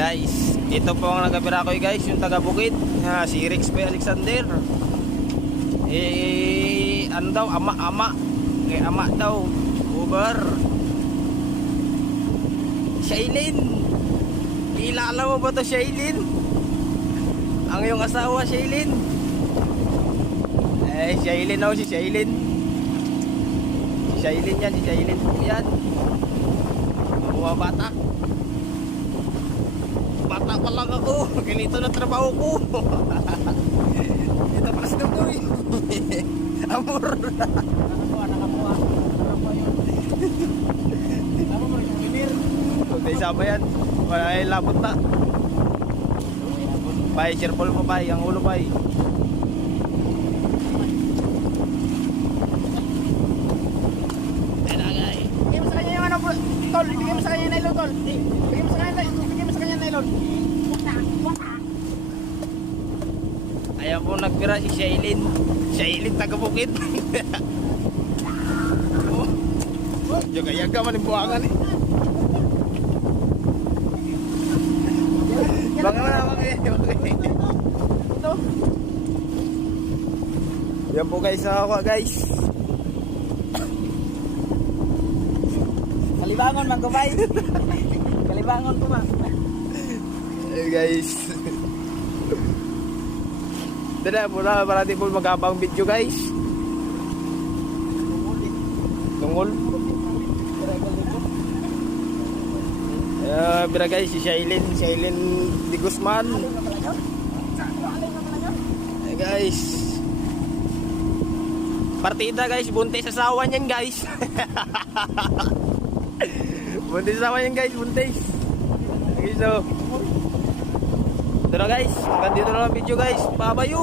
Guys, ito po ang nagabira ko guys, yung taga Bukid, si Rex P. Alexander. Ano daw, ama kay ama daw, Uber. Shailin, kilala mo ba to Shailin? Ang iyong asawa Shailin. Shailin daw, si Shailin. Si Shailin yan, si Shailin po yan. Mga bata. Bata pa lang ako. Ganito na trabaho ko. Ito pala si Dudoy. Amor. Nakakuha. Tama mo rin yung winner. Huwag na isama yan. Wala ay labot na. Bay, cheerful mo bay. Ang ulo bay. Bigyan mo sa kanya yung ano, tol. Bigyan mo sa kanya yung nylon, tol. Bigyan mo sa kanya yung nylon. Ayaw po nagpira si Shailin. Shailin taga Bukid. Yaga-yaga man yung buwangan eh. Baka na okay. Ito. Yan po guys, nakakuha guys. Kalibangon, manggabay. Kalibangon ko ba? Guys. Dala muna para di po maghabang video guys. Tungol. Bira guys, si Shailin Di Guzman. Guys. Partida guys, buntis asawa niyan guys. Buntis asawa niyan guys, buntis. Okay, so ito na guys, hanggang dito na lang video guys. Babayu!